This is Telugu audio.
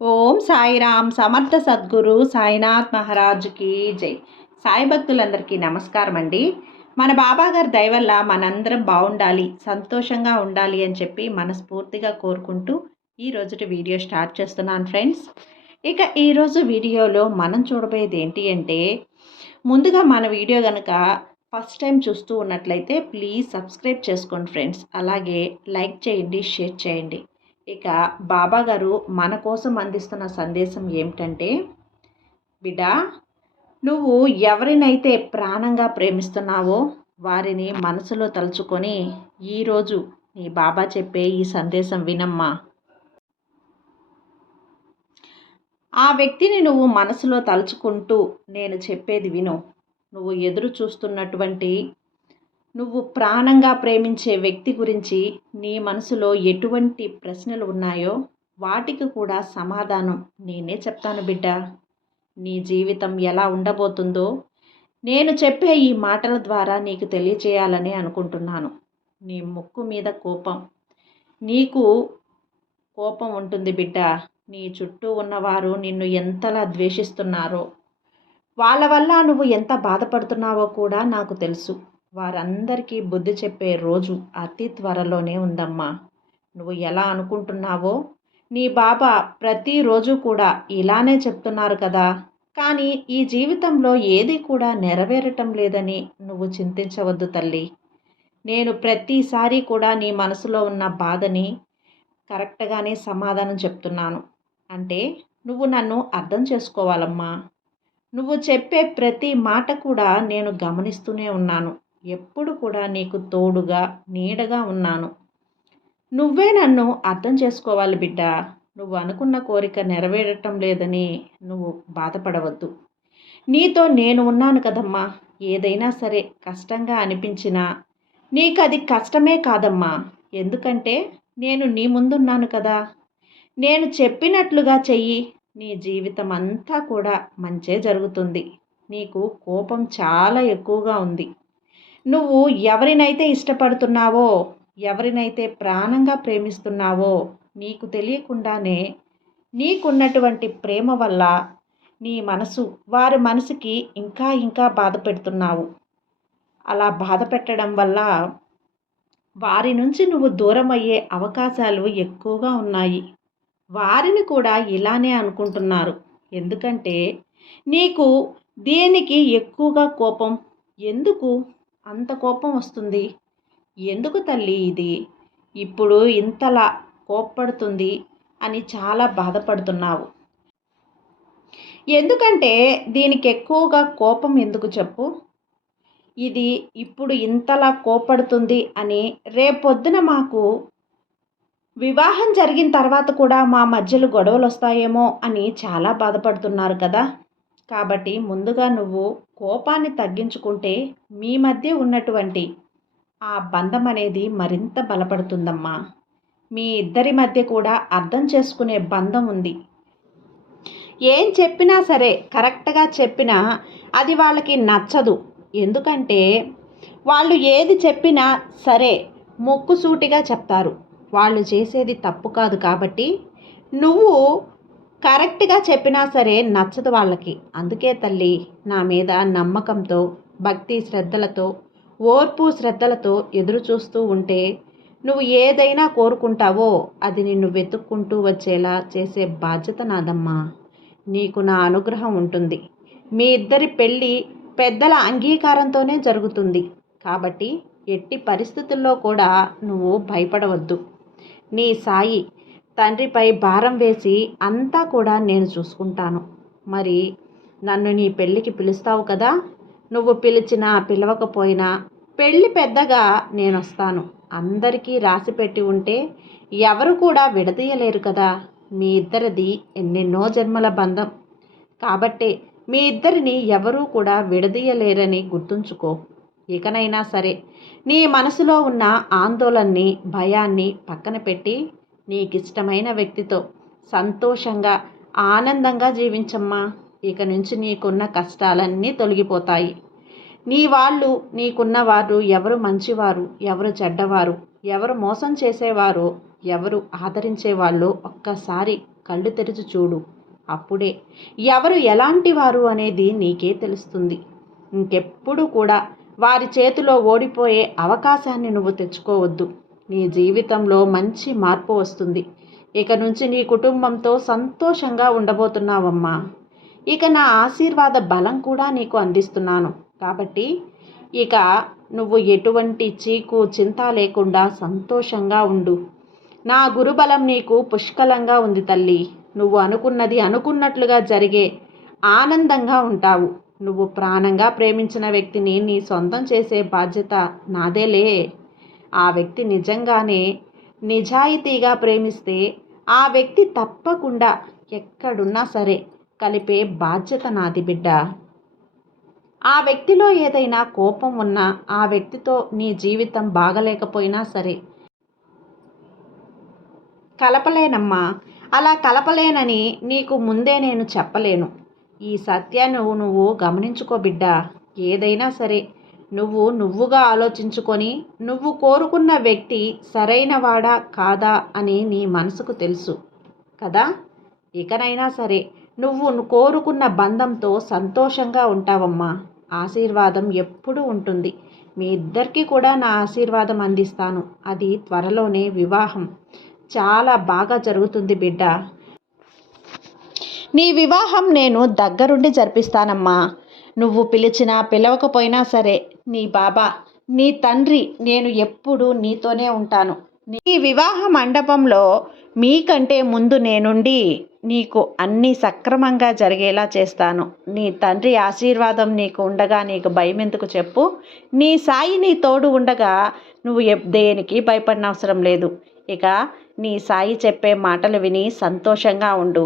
ఓం సాయిరామ్ సమర్థ సద్గురు సాయినాథ్ మహారాజుకి జై. సాయి భక్తులందరికీ నమస్కారం అండి. మన బాబాగారి దయ వల్ల మనందరం బాగుండాలి, సంతోషంగా ఉండాలి అని చెప్పి మనస్ఫూర్తిగా కోరుకుంటూ ఈరోజుటి వీడియో స్టార్ట్ చేస్తున్నాను ఫ్రెండ్స్. ఇక ఈరోజు వీడియోలో మనం చూడబోయేది ఏంటి అంటే, ముందుగా మన వీడియో కనుక ఫస్ట్ టైం చూస్తూ ఉన్నట్లయితే ప్లీజ్ సబ్స్క్రైబ్ చేసుకోండి ఫ్రెండ్స్. అలాగే లైక్ చేయండి, షేర్ చేయండి. ఇక బాబా గారు మన కోసం అందిస్తున్న సందేశం ఏమిటంటే, బిడ్డ, నువ్వు ఎవరినైతే ప్రాణంగా ప్రేమిస్తున్నావో వారిని మనసులో తలుచుకొని ఈరోజు నీ బాబా చెప్పే ఈ సందేశం వినమ్మా. ఆ వ్యక్తిని నువ్వు మనసులో తలుచుకుంటూ నేను చెప్పేది విను. నువ్వు ఎదురు చూస్తున్నటువంటి, నువ్వు ప్రాణంగా ప్రేమించే వ్యక్తి గురించి నీ మనసులో ఎటువంటి ప్రశ్నలు ఉన్నాయో వాటికి కూడా సమాధానం నేనే చెప్తాను బిడ్డ. నీ జీవితం ఎలా ఉండబోతుందో నేను చెప్పే ఈ మాటల ద్వారా నీకు తెలియచేయాలని అనుకుంటున్నాను. నీ ముక్కు మీద నీకు కోపం ఉంటుంది బిడ్డ. నీ చుట్టూ ఉన్నవారు నిన్ను ఎంతలా ద్వేషిస్తున్నారో, వాళ్ళ వల్ల నువ్వు ఎంత బాధపడుతున్నావో కూడా నాకు తెలుసు. వారందరికీ బుద్ధి చెప్పే రోజు అతి త్వరలోనే ఉందమ్మా. నువ్వు ఎలా అనుకుంటున్నావో నీ బాబా ప్రతిరోజు కూడా ఇలానే చెప్తున్నారు కదా. కానీ ఈ జీవితంలో ఏది కూడా నెరవేరటం లేదని నువ్వు చింతించవద్దు తల్లి. నేను ప్రతిసారి కూడా నీ మనసులో ఉన్న బాధని కరెక్ట్గానే సమాధానం చెప్తున్నాను. అంటే నువ్వు నన్ను అర్థం చేసుకోవాలమ్మా. నువ్వు చెప్పే ప్రతి మాట కూడా నేను గమనిస్తూనే ఉన్నాను. ఎప్పుడు కూడా నీకు తోడుగా, నీడగా ఉన్నాను. నువ్వే నన్ను అర్థం చేసుకోవాలి బిడ్డ. నువ్వు అనుకున్న కోరిక నెరవేరటం లేదని నువ్వు బాధపడవద్దు. నీతో నేను ఉన్నాను కదమ్మా. ఏదైనా సరే కష్టంగా అనిపించినా నీకు అది కష్టమే కాదమ్మా. ఎందుకంటే నేను నీ ముందున్నాను కదా. నేను చెప్పినట్లుగా చెయ్యి, నీ జీవితం అంతా కూడా మంచే జరుగుతుంది. నీకు కోపం చాలా ఎక్కువగా ఉంది. నువ్వు ఎవరినైతే ఇష్టపడుతున్నావో, ఎవరినైతే ప్రాణంగా ప్రేమిస్తున్నావో నీకు తెలియకుండానే నీకున్నటువంటి ప్రేమ వల్ల నీ మనసు వారి మనసుకి ఇంకా ఇంకా బాధ పెడుతున్నావు. అలా బాధ పెట్టడం వల్ల వారి నుంచి నువ్వు దూరం అయ్యే అవకాశాలు ఎక్కువగా ఉన్నాయి. వారిని కూడా ఇలానే అనుకుంటున్నారు. ఎందుకంటే నీకు దేనికి ఎక్కువగా కోపం? ఎందుకు అంత కోపం వస్తుంది? ఎందుకు తల్లి ఇది ఇప్పుడు ఇంతలా కోప్పడుతుంది అని చాలా బాధపడుతున్నావు. ఎందుకంటే దీనికి ఎక్కువగా కోపం ఎందుకు చెప్పు? ఇది ఇప్పుడు ఇంతలా కోపడుతుంది అని రేపొద్దున మాకు వివాహం జరిగిన తర్వాత కూడా మా మధ్యలో గొడవలు వస్తాయేమో అని చాలా బాధపడుతున్నారు కదా. కాబట్టి ముందుగా నువ్వు కోపాన్ని తగ్గించుకుంటే మీ మధ్య ఉన్నటువంటి ఆ బంధం అనేది మరింత బలపడుతుందమ్మా. మీ ఇద్దరి మధ్య కూడా అర్థం చేసుకునే బంధం ఉంది. ఏం చెప్పినా సరే కరెక్ట్గా చెప్పినా అది వాళ్ళకి నచ్చదు. ఎందుకంటే వాళ్ళు ఏది చెప్పినా సరే ముక్కుసూటిగా చెప్తారు. వాళ్ళు చేసేది తప్పు కాదు కాబట్టి నువ్వు కరెక్ట్గా చెప్పినా సరే నచ్చదు వాళ్ళకి. అందుకే తల్లి, నా మీద నమ్మకంతో, భక్తి శ్రద్ధలతో, ఓర్పు శ్రద్ధలతో ఎదురు చూస్తూ ఉంటే నువ్వు ఏదైనా కోరుకుంటావో అది నిన్ను వెతుక్కుంటూ వచ్చేలా చేసే బాధ్యత నాదమ్మా. నీకు నా అనుగ్రహం ఉంటుంది. మీ ఇద్దరి పెళ్ళి పెద్దల అంగీకారంతోనే జరుగుతుంది. కాబట్టి ఎట్టి పరిస్థితుల్లో కూడా నువ్వు భయపడవద్దు. నీ సాయి తండ్రిపై భారం వేసి అంతా కూడా నేను చూసుకుంటాను. మరి నన్ను నీ పెళ్ళికి పిలుస్తావు కదా. నువ్వు పిలిచినా పిలవకపోయినా పెళ్ళి పెద్దగా నేను వస్తాను. అందరికీ రాసి పెట్టి ఉంటే ఎవరు కూడా విడదీయలేరు కదా. మీ ఇద్దరిది ఎన్నెన్నో జన్మల బంధం కాబట్టే మీ ఇద్దరిని ఎవరూ కూడా విడదీయలేరని గుర్తుంచుకో. ఇకనైనా సరే నీ మనసులో ఉన్న ఆందోళనని, భయాన్ని పక్కన పెట్టి నీకిష్టమైన వ్యక్తితో సంతోషంగా, ఆనందంగా జీవించమ్మా. ఇక నుంచి నీకున్న కష్టాలన్నీ తొలగిపోతాయి. నీ వాళ్ళు, నీకున్నవారు ఎవరు మంచివారు, ఎవరు చెడ్డవారు, ఎవరు మోసం చేసేవారు, ఎవరు ఆదరించేవాళ్ళు ఒక్కసారి కళ్ళు తెరిచి చూడు. అప్పుడే ఎవరు ఎలాంటి వారు అనేది నీకే తెలుస్తుంది. ఇంకెప్పుడు కూడా వారి చేతిలో ఓడిపోయే అవకాశాన్ని నువ్వు తెచ్చుకోవద్దు. నీ జీవితంలో మంచి మార్పు వస్తుంది. ఇక నుంచి నీ కుటుంబంతో సంతోషంగా ఉండబోతున్నావమ్మా. ఇక నా ఆశీర్వాద బలం కూడా నీకు అందిస్తున్నాను. కాబట్టి ఇక నువ్వు ఎటువంటి చీకు చింత లేకుండా సంతోషంగా ఉండు. నా గురుబలం నీకు పుష్కలంగా ఉంది తల్లి. నువ్వు అనుకున్నది అనుకున్నట్లుగా జరిగే ఆనందంగా ఉంటావు. నువ్వు ప్రాణంగా ప్రేమించిన వ్యక్తిని నీ సొంతం చేసే బాధ్యత నాదేలే. ఆ వ్యక్తి నిజంగానే నిజాయితీగా ప్రేమిస్తే ఆ వ్యక్తి తప్పకుండా ఎక్కడున్నా సరే కలిపే బాధ్యత నాది బిడ్డ. ఆ వ్యక్తిలో ఏదైనా కోపం ఉన్నా, ఆ వ్యక్తితో నీ జీవితం బాగలేకపోయినా సరే కలపలేనమ్మా. అలా కలపలేనని నీకు ముందే నేను చెప్పలేను. ఈ సత్యాన్ని నువ్వు గమనించుకో బిడ్డ. ఏదైనా సరే నువ్వుగా ఆలోచించుకొని నువ్వు కోరుకున్న వ్యక్తి సరైనవాడా కాదా అని నీ మనసుకు తెలుసు కదా. ఇకనైనా సరే నువ్వు కోరుకున్న బంధంతో సంతోషంగా ఉంటావమ్మా. ఆశీర్వాదం ఎప్పుడూ ఉంటుంది. మీ ఇద్దరికీ కూడా నా ఆశీర్వాదం అందిస్తాను. అది త్వరలోనే వివాహం చాలా బాగా జరుగుతుంది బిడ్డ. నీ వివాహం నేను దగ్గరుండి జరిపిస్తానమ్మా. నువ్వు పిలిచినా పిలవకపోయినా సరే నీ బాబా, నీ తండ్రి నేను ఎప్పుడూ నీతోనే ఉంటాను. నీ వివాహ మండపంలో మీకంటే ముందు నేనుండి నీకు అన్నీ సక్రమంగా జరిగేలా చేస్తాను. నీ తండ్రి ఆశీర్వాదం నీకు ఉండగా నీకు భయం ఎందుకు చెప్పు. నీ సాయి నీ తోడు ఉండగా నువ్వు దేనికి భయపడిన అవసరం లేదు. ఇక నీ సాయి చెప్పే మాటలు విని సంతోషంగా ఉండు.